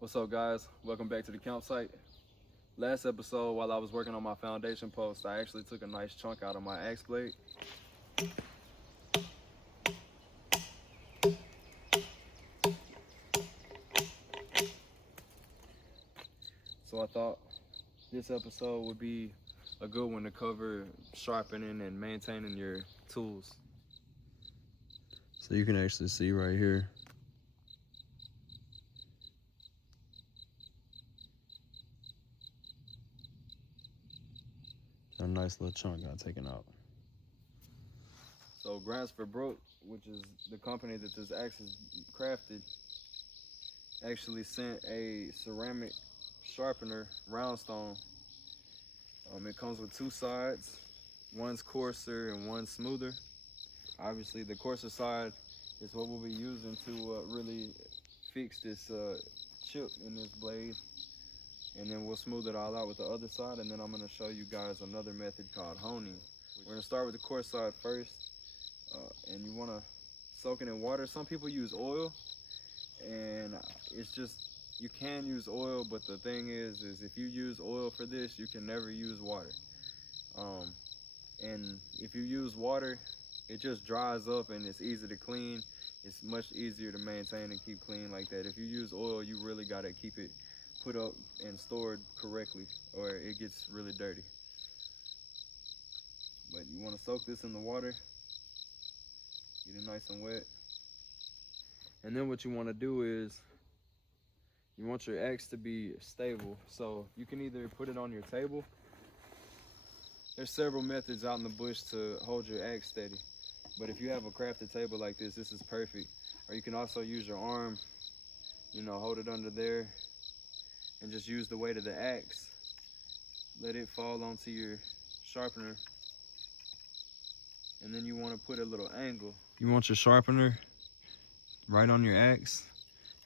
What's up, guys? Welcome back to the campsite. Last episode, while I was working on my foundation post, I actually took a nice chunk out of my axe blade. So I thought this episode would be a good one to cover sharpening and maintaining your tools. So you can actually see right here. A nice little chunk got taken out. So Gransford Brook, which is the company that this axe is crafted, actually sent a ceramic sharpener roundstone. It comes with two sides. One's coarser and one's smoother. Obviously, the coarser side is what we'll be using to really fix this chip in this blade. And then we'll smooth it all out with the other side. And then I'm gonna show you guys another method called honing. We're gonna start with the coarse side first. And you wanna soak it in water. Some people use oil, and it's just, you can use oil, but the thing is if you use oil for this, you can never use water. And if you use water, it just dries up and it's easy to clean. It's much easier to maintain and keep clean like that. If you use oil, you really gotta keep it put up and stored correctly, or it gets really dirty. But you wanna soak this in the water, get it nice and wet. And then what you wanna do is, you want your axe to be stable. So you can either put it on your table. There's several methods out in the bush to hold your axe steady. But if you have a crafted table like this, this is perfect. Or you can also use your arm, hold it under there and just use the weight of the axe. Let it fall onto your sharpener. And then you want to put a little angle. You want your sharpener right on your axe,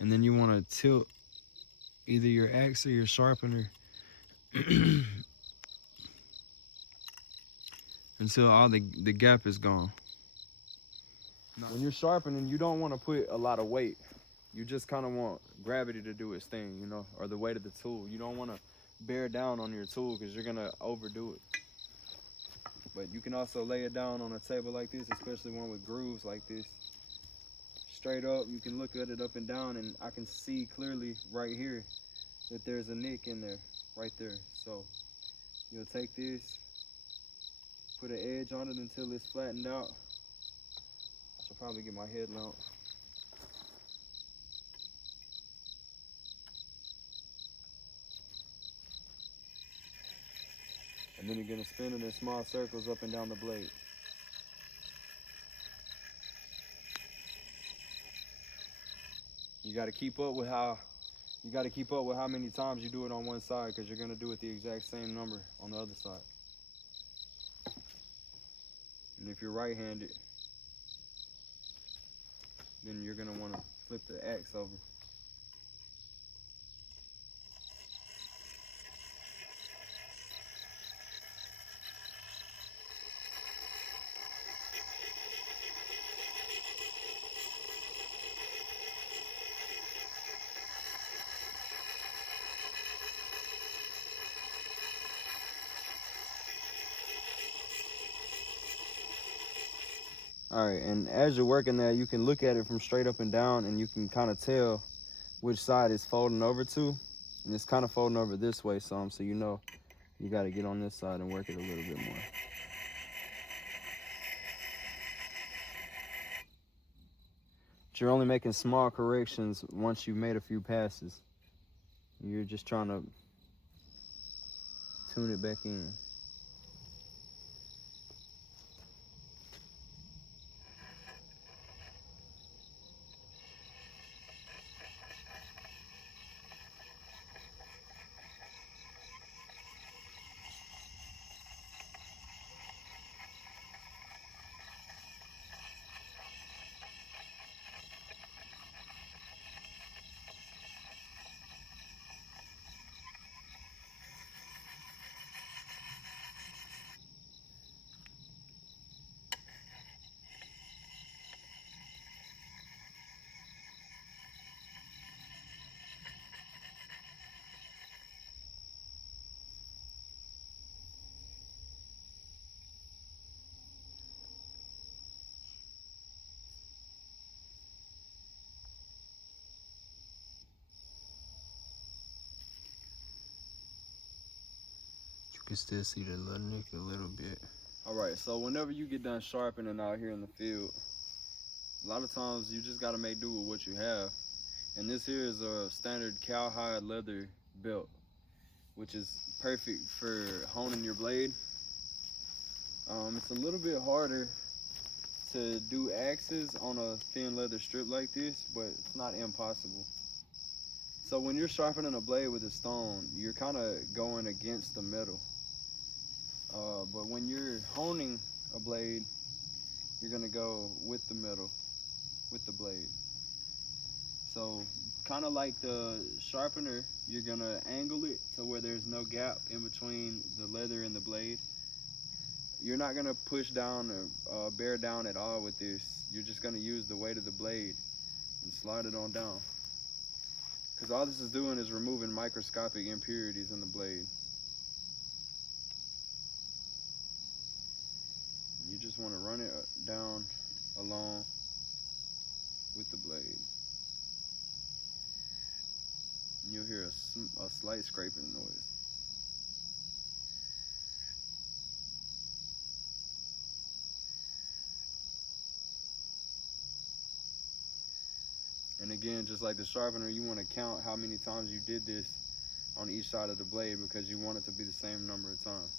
and then you want to tilt either your axe or your sharpener until all the gap is gone. When you're sharpening, you don't want to put a lot of weight. You just kind of want gravity to do its thing, or the weight of the tool. You don't want to bear down on your tool because you're going to overdo it. But you can also lay it down on a table like this, especially one with grooves like this. Straight up, you can look at it up and down, and I can see clearly right here that there's a nick in there, right there. So you'll take this, put an edge on it until it's flattened out. I should probably get my headlamp. And then you're gonna spin it in small circles up and down the blade. You gotta keep up with how many times you do it on one side, because you're gonna do it the exact same number on the other side. And if you're right-handed, then you're gonna wanna flip the axe over. All right, and as you're working there, you can look at it from straight up and down, and you can kind of tell which side it's folding over to. And it's kind of folding over this way some, so you got to get on this side and work it a little bit more. But you're only making small corrections once you've made a few passes. You're just trying to tune it back in. can still see the little nick a little bit. All right, so whenever you get done sharpening out here in the field, a lot of times you just gotta make do with what you have. And this here is a standard cowhide leather belt, which is perfect for honing your blade. It's a little bit harder to do axes on a thin leather strip like this, but it's not impossible. So when you're sharpening a blade with a stone, you're kind of going against the metal. But when you're honing a blade, you're gonna go with the metal, with the blade. So kind of like the sharpener, you're gonna angle it to where there's no gap in between the leather and the blade. You're not gonna push down or bear down at all with this. You're just gonna use the weight of the blade and slide it on down. Because all this is doing is removing microscopic impurities in the blade. You just want to run it down along with the blade. And you'll hear a slight scraping noise. And again, just like the sharpener, you want to count how many times you did this on each side of the blade because you want it to be the same number of times.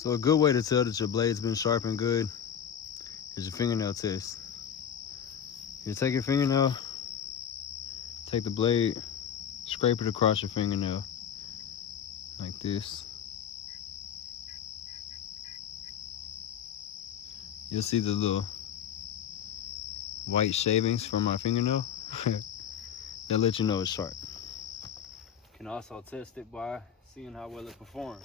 So a good way to tell that your blade's been sharpened good is your fingernail test. You take your fingernail, take the blade, scrape it across your fingernail like this. You'll see the little white shavings from my fingernail. They'll let you know it's sharp. You can also test it by seeing how well it performs.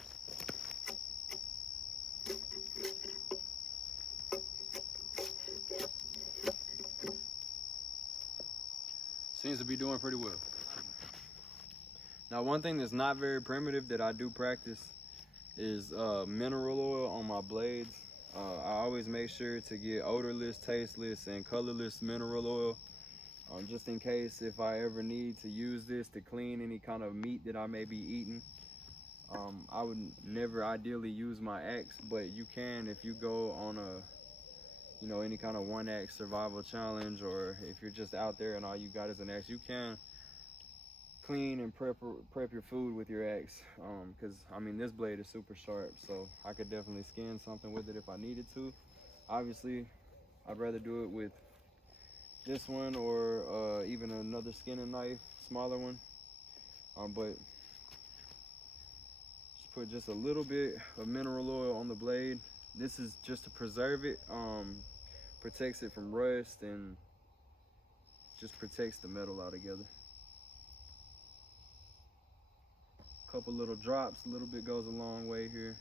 Seems to be doing pretty well. Now, one thing that's not very primitive that I do practice is mineral oil on my blades. I always make sure to get odorless, tasteless, and colorless mineral oil, just in case if I ever need to use this to clean any kind of meat that I may be eating. I would never ideally use my axe, but you can if you go on any kind of one axe survival challenge, or if you're just out there and all you got is an axe, you can clean and prep your food with your axe. Because I mean, this blade is super sharp, so I could definitely skin something with it if I needed to. Obviously, I'd rather do it with this one or even another skinning knife, smaller one. But just put just a little bit of mineral oil on the blade. This is just to preserve it, protects it from rust, and just protects the metal altogether. Couple little drops, a little bit goes a long way here.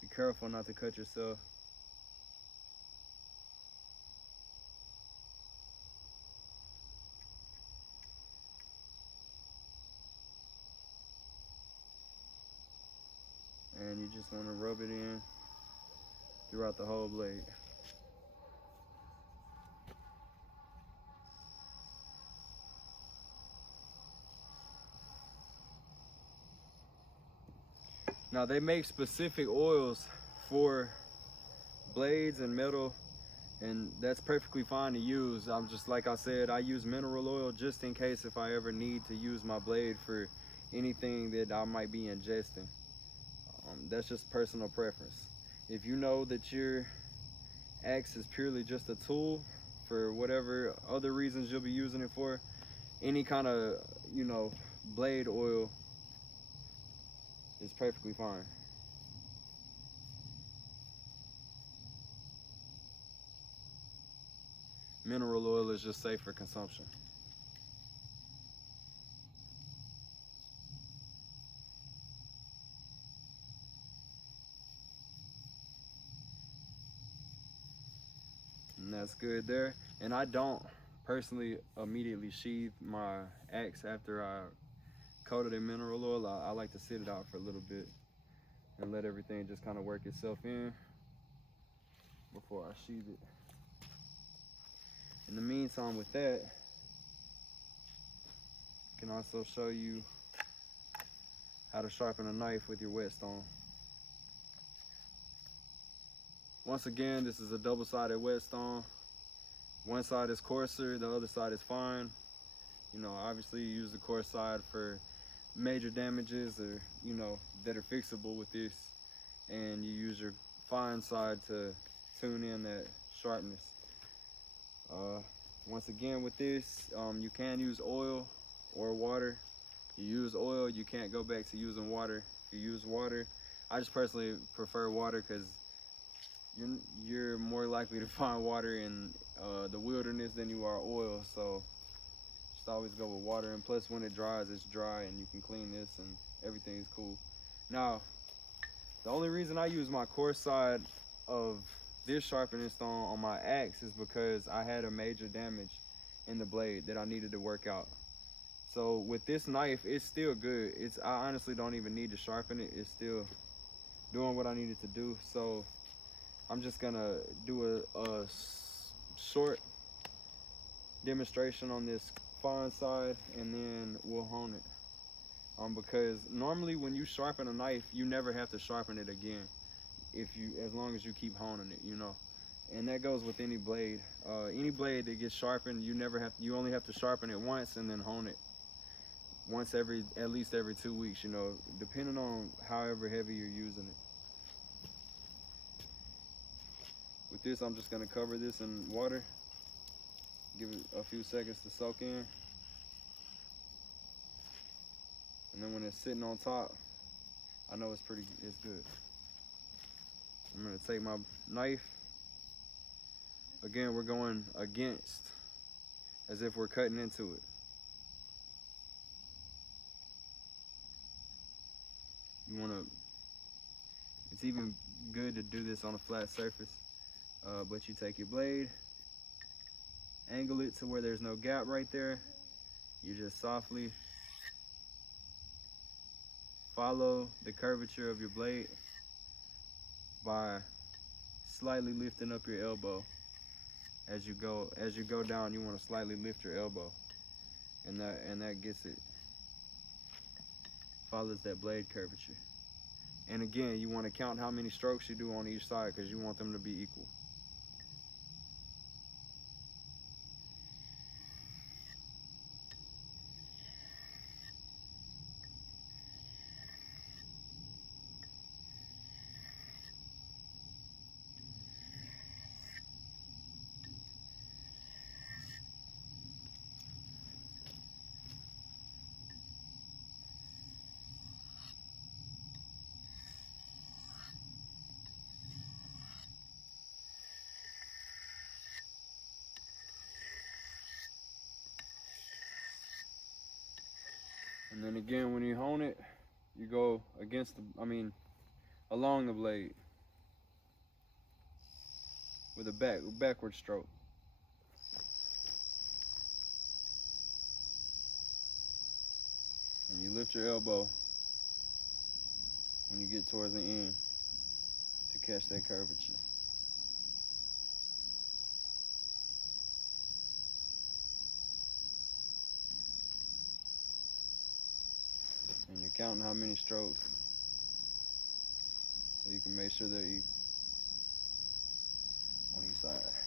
Be careful not to cut yourself. And you just want to rub it in throughout the whole blade. Now, they make specific oils for blades and metal, and that's perfectly fine to use. I'm just, like I said, I use mineral oil just in case if I ever need to use my blade for anything that I might be ingesting. That's just personal preference. If you know that your axe is purely just a tool for whatever other reasons you'll be using it for, any kind of, blade oil is perfectly fine. Mineral oil is just safe for consumption. that's good there. And I don't personally immediately sheathe my axe after I coat it in mineral oil. I like to sit it out for a little bit and let everything just kind of work itself in before I sheathe it. In the meantime, with that, I can also show you how to sharpen a knife with your whetstone. Once again, this is a double-sided whetstone. One side is coarser, the other side is fine. You know, obviously you use the coarse side for major damages, or, you know, that are fixable with this, and you use your fine side to tune in that sharpness. Once again with this, you can use oil or water. You use oil, you can't go back to using water. If you use water, I just personally prefer water because you're more likely to find water in the wilderness than you are oil. So just always go with water, and plus when it dries, it's dry and you can clean this and everything's cool. Now, the only reason I use my coarse side of this sharpening stone on my axe is because I had a major damage in the blade that I needed to work out. So with this knife, it's still good. I honestly don't even need to sharpen it. It's still doing what I needed to do. So I'm just gonna do a short demonstration on this fine side, and then we'll hone it. Because normally when you sharpen a knife, you never have to sharpen it again, as long as you keep honing it, you know. And that goes with any blade. Any blade that gets sharpened, you only have to sharpen it once and then hone it once at least every 2 weeks, you know, depending on however heavy you're using it. With this, I'm just gonna cover this in water, give it a few seconds to soak in. And then when it's sitting on top, I know it's good. I'm gonna take my knife. Again, we're going against, as if we're cutting into it. It's even good to do this on a flat surface, but you take your blade, angle it to where there's no gap right there. You just softly follow the curvature of your blade by slightly lifting up your elbow. As you go down, you want to slightly lift your elbow, and that gets it, follows that blade curvature. And again, you want to count how many strokes you do on each side, because you want them to be equal. And then again, when you hone it, you go along the blade with a backward stroke. And you lift your elbow when you get towards the end to catch that curvature. And you're counting how many strokes so you can make sure they're equal on each side.